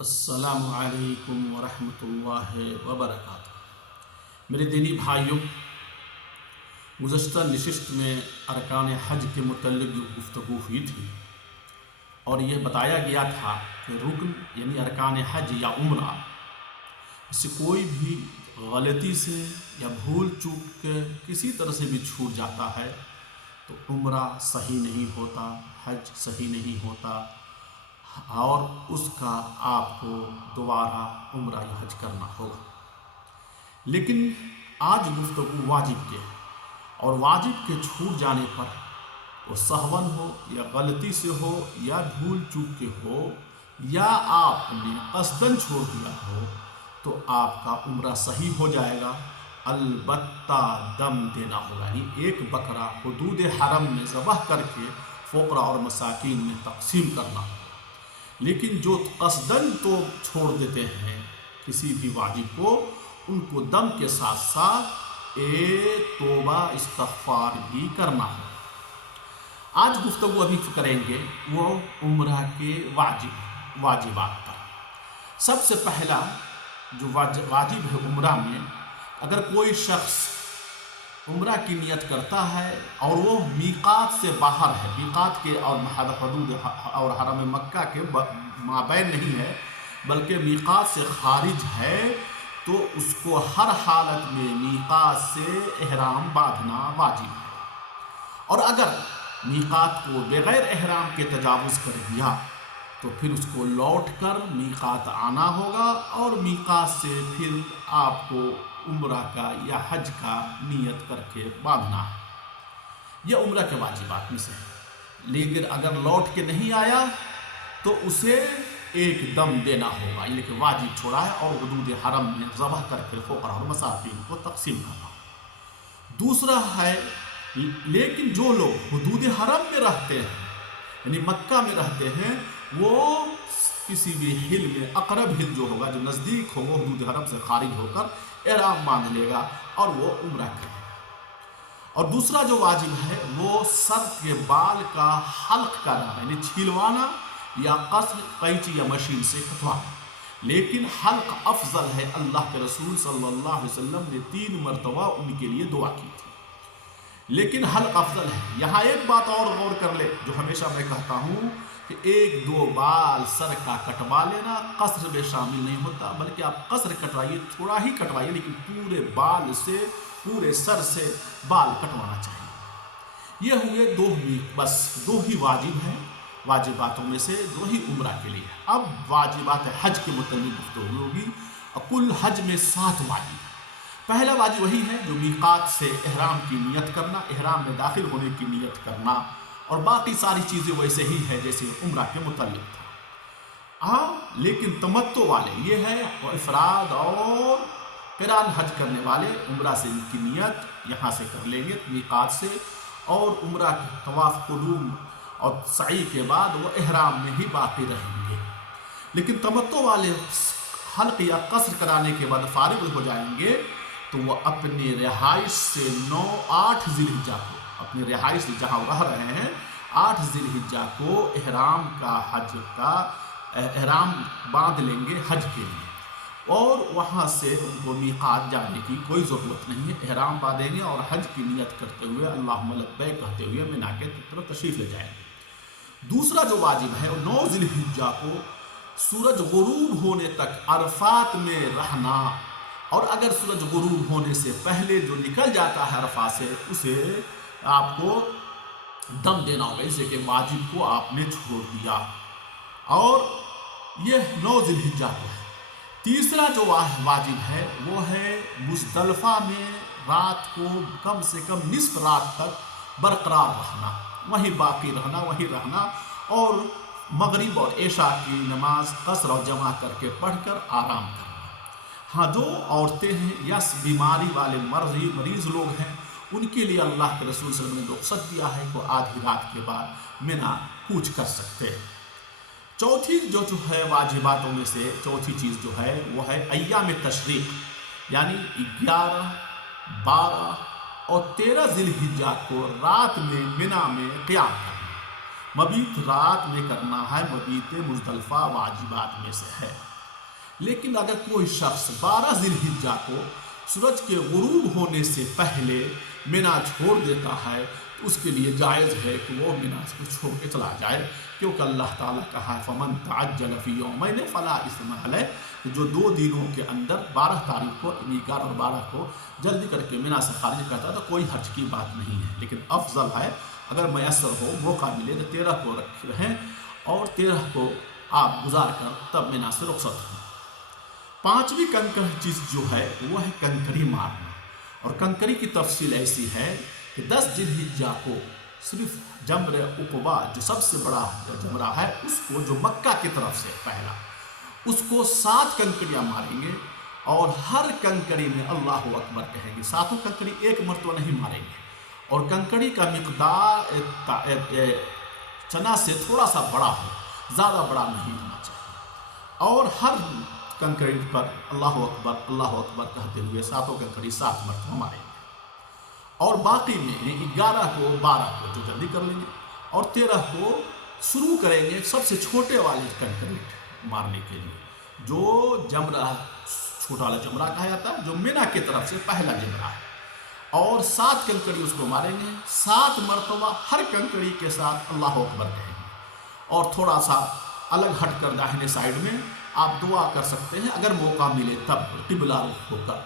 السلام علیکم ورحمۃ اللہ وبرکاتہ۔ میرے دینی بھائیوں، گزشتہ نشست میں ارکان حج کے متعلق جو گفتگو ہوئی تھی اور یہ بتایا گیا تھا کہ رکن یعنی ارکان حج یا عمرہ اس سے کوئی بھی غلطی سے یا بھول چوک کے کسی طرح سے بھی چھوٹ جاتا ہے تو عمرہ صحیح نہیں ہوتا، حج صحیح نہیں ہوتا اور اس کا آپ کو دوبارہ عمرہ یا حج کرنا ہوگا۔ لیکن آج گفتگو واجب کے اور واجب کے چھوٹ جانے پر وہ سہون ہو یا غلطی سے ہو یا بھول چوک کے ہو یا آپ نے قصداً چھوڑ دیا ہو تو آپ کا عمرہ صحیح ہو جائے گا، البتہ دم دینا ہوگا، یعنی ایک بکرا حدود حرم میں ذبح کر کے فقراء اور مساکین میں تقسیم کرنا ہوگا۔ لیکن جو قصداً تو چھوڑ دیتے ہیں کسی بھی واجب کو، ان کو دم کے ساتھ ساتھ ایک توبہ استغفار بھی کرنا ہے۔ آج گفتگو ابھی کریں گے وہ عمرہ کے واجبات پر۔ سب سے پہلا جو واجب ہے عمرہ میں، اگر کوئی شخص عمرہ کی نیت کرتا ہے اور وہ میقات سے باہر ہے، میقات کے اور حدود اور حرم مکہ کے مابین نہیں ہے بلکہ میقات سے خارج ہے، تو اس کو ہر حالت میں میقات سے احرام باندھنا واجب ہے۔ اور اگر میقات کو بغیر احرام کے تجاوز کر دیا تو پھر اس کو لوٹ کر میقات آنا ہوگا اور میقات سے پھر آپ کو عمرہ کا یا حج کا نیت کر کے باندھنا ہے۔ یہ عمرہ کے واجبات میں سے ہے۔ لیکن اگر لوٹ کے نہیں آیا تو اسے ایک دم دینا ہوگا، یعنی کہ واجب چھوڑا ہے اور حدود حرم میں ذبح کر کے فقراء اور مساکین کو تقسیم کرنا ہوگا۔ دوسرا ہے لیکن جو لوگ حدود حرم میں رہتے ہیں یعنی مکہ میں رہتے ہیں، وہ کسی بھی ہل میں اقرب ہل جو ہوگا، جو نزدیک ہوگا حدود حرم سے خارج ہو کر احرام باندھ لے گا اور وہ عمرہ کرے گا۔ اور دوسرا جو واجب ہے وہ سر کے بال کا حلق کرنا، یعنی چھلوانا یا قصر قینچی یا مشین سے کٹوانا۔ لیکن حلق افضل ہے، اللہ کے رسول صلی اللہ علیہ وسلم نے 3 مرتبہ ان کے لیے دعا کی تھی، لیکن حلق افضل ہے۔ یہاں ایک بات اور غور کر لے جو ہمیشہ میں کہتا ہوں کہ 1-2 بال سر کا کٹوا لینا قصر میں شامل نہیں ہوتا، بلکہ آپ قصر کٹوائیے، تھوڑا ہی کٹوائیے، لیکن پورے بال سے، پورے سر سے بال کٹوانا چاہیے۔ یہ ہوئے بس 2 ہی واجب ہیں، واجباتوں میں سے 2 ہی عمرہ کے لیے۔ اب واجبات حج کے متعلق گفتگو ہوگی۔ کل حج میں 7 واجب ہیں۔ پہلا واجب وہی ہے جو میقات سے احرام کی نیت کرنا، احرام میں داخل ہونے کی نیت کرنا، اور باقی ساری چیزیں ویسے ہی ہے جیسے عمرہ کے متعلق تھا۔ لیکن تمتع والے یہ ہے، افراد اور قران حج کرنے والے عمرہ سے ان کی نیت یہاں سے کر لیں گے میقات سے، اور عمرہ کے طواف قدوم اور سعی کے بعد وہ احرام میں ہی باقی رہیں گے۔ لیکن تمتع والے حلق یا قصر کرانے کے بعد فارغ ہو جائیں گے تو وہ اپنی رہائش سے 8 ذی الحجہ کو، اپنی رہائش سے جہاں رہ رہے ہیں 8 ذی الحجہ کو احرام کا حج کا احرام باندھ لیں گے حج کے لیے، اور وہاں سے ان کو میقات جانے کی کوئی ضرورت نہیں ہے، احرام باندھیں گے اور حج کی نیت کرتے ہوئے اللہم لبیک کہتے ہوئے مینا کے طرف تشریف لے جائیں گے۔ دوسرا جو واجب ہے وہ 9 ذی الحجہ کو سورج غروب ہونے تک عرفات میں رہنا، اور اگر سورج غروب ہونے سے پہلے جو نکل جاتا ہے عرفات سے اسے آپ کو دم دینا ہوگا، جیسے کہ واجب کو آپ نے چھوڑ دیا، اور یہ 9 ذی الحجہ کو ہے۔ تیسرا جو واجب ہے وہ ہے مزدلفہ میں رات کو کم سے کم نصف رات تک برقرار رہنا، وہیں باقی رہنا، وہیں رہنا، اور مغرب اور عشاء کی نماز قصر اور جمع کر کے پڑھ کر آرام کرنا۔ ہاں، جو عورتیں ہیں یا بیماری والے مریض لوگ ہیں ان کے لیے اللہ کے رسول صلی اللہ علیہ وسلم نے رخصت دیا ہے کہ آدھی رات کے بعد مینا کوچ کر سکتے ہیں۔ چوتھی جو ہے واجباتوں میں سے چوتھی چیز جو ہے وہ ہے ایام تشریق، یعنی 11، 12 اور 13 ذی الحجہ کو رات میں مینا میں قیام کرنا۔ مبیت رات میں کرنا ہے، مبیت مزدلفہ واجبات میں سے ہے۔ لیکن اگر کوئی شخص 12 ذی الحجہ کو سورج کے غروب ہونے سے پہلے مینا چھوڑ دیتا ہے تو اس کے لیے جائز ہے کہ وہ مینا کو چھوڑ کے چلا جائے، کیونکہ اللہ تعالیٰ کہا ہے فَمَن تَعَجَّلَ فِي يَوْمَيْنِ فَلَا إِثْمَ عَلَيْهِ، کہ جو 2 دنوں کے اندر 12 تاریخ کو 11 اور 12 کو جلدی کر کے مینا سے خارج کرتا ہے تو کوئی حرج کی بات نہیں ہے۔ لیکن افضل ہے اگر میسر ہو، موقع ملے تو 13 کو رہیں اور 13 کو آپ گزار کر تب مینا سے رخصت ہوں۔ 5ویں کنکر چیز جو ہے وہ ہے کنکری مارنا، اور کنکری کی تفصیل ایسی ہے کہ 10 ذی الحجہ کو صرف جمر عقبہ جو سب سے بڑا جمرہ ہے اس کو، جو مکہ کی طرف سے پہلا، اس کو 7 کنکریاں ماریں گے اور ہر کنکری میں اللہ اکبر کہیں گے۔ 7 کنکری ایک مرتبہ نہیں ماریں گے، اور کنکری کا مقدار چنا سے تھوڑا سا بڑا ہو، زیادہ بڑا نہیں ہونا چاہیے، اور ہر کنکری پر اللہ اکبر کہتے ہوئے 7 کنکری 7 مرتبہ ماریں گے، اور باقی میں 11 کو 12 کو جو جلدی کر لیں گے اور 13 کو شروع کریں گے سب سے چھوٹے والے کنکری مارنے کے لیے، جو جمرہ چھوٹا والا جمرہ کہا جاتا ہے، جو مینا کی طرف سے پہلا جمرہ ہے، اور 7 کنکری اس کو ماریں گے، 7 مرتبہ ہر کنکری کے ساتھ اللہ اکبر کہیں گے، اور تھوڑا سا الگ ہٹ کر داہنے سائیڈ میں آپ دعا کر سکتے ہیں اگر موقع ملے تب قبلہ رخ ہو کر،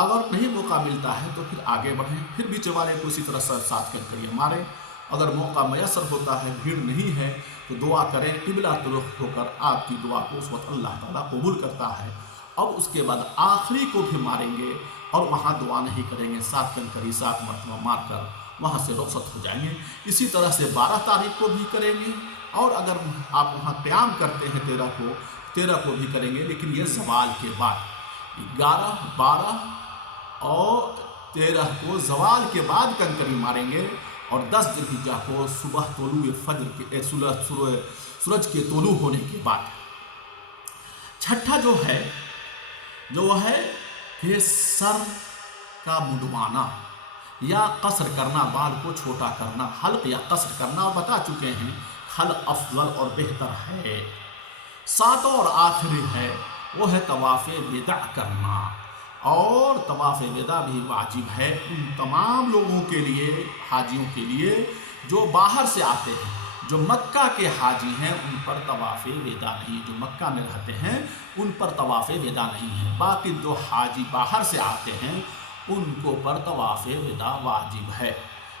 اگر نہیں موقع ملتا ہے تو پھر آگے بڑھیں، پھر بیچ والے کو اسی طرح 7 کنکریاں ماریں، اگر موقع میسر ہوتا ہے، بھیڑ نہیں ہے تو دعا کریں قبلہ رخ ہو کر، آپ کی دعا کو اس وقت اللہ تعالیٰ قبول کرتا ہے۔ اب اس کے بعد آخری کو بھی ماریں گے اور وہاں دعا نہیں کریں گے، 7 کنکری 7 مرتبہ مار کر وہاں سے رخصت ہو جائیں گے۔ اسی طرح سے 12 تاریخ کو بھی کریں گے، اور اگر آپ وہاں قیام کرتے ہیں 13 کو بھی کریں گے، لیکن یہ زوال کے بعد 11 12 اور 13 کو زوال کے بعد کنکری ماریں گے، اور 10 ذی الحجہ کو صبح طلوع فجر کے سورج کے طلوع ہونے کے بعد۔ چھٹا جو ہے کہ سر کا منڈوانا یا قصر کرنا، بال کو چھوٹا کرنا، حلق یا قصر کرنا، اور بتا چکے ہیں حلق افضل اور بہتر ہے۔ 7 اور آخری ہے وہ ہے طواف وداع کرنا، اور طواف وداع بھی واجب ہے ان تمام لوگوں کے لیے، حاجیوں کے لیے جو باہر سے آتے ہیں۔ جو مکہ کے حاجی ہیں ان پر طواف وداع نہیں، جو مکہ میں رہتے ہیں ان پر طواف وداع نہیں ہے، باقی جو حاجی باہر سے آتے ہیں ان کو پر طواف وداع واجب ہے۔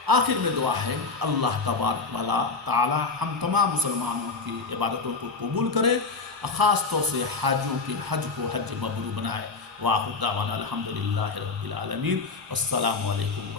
آخر میں دعا ہے اللہ تبارک و تعالی ہم تمام مسلمانوں کی عبادتوں کو قبول کرے، خاص طور سے حاجیوں کے حج کو حج مبرور بنائے۔ وآخر دعوانا الحمدللہ رب العالمین، السلام علیکم۔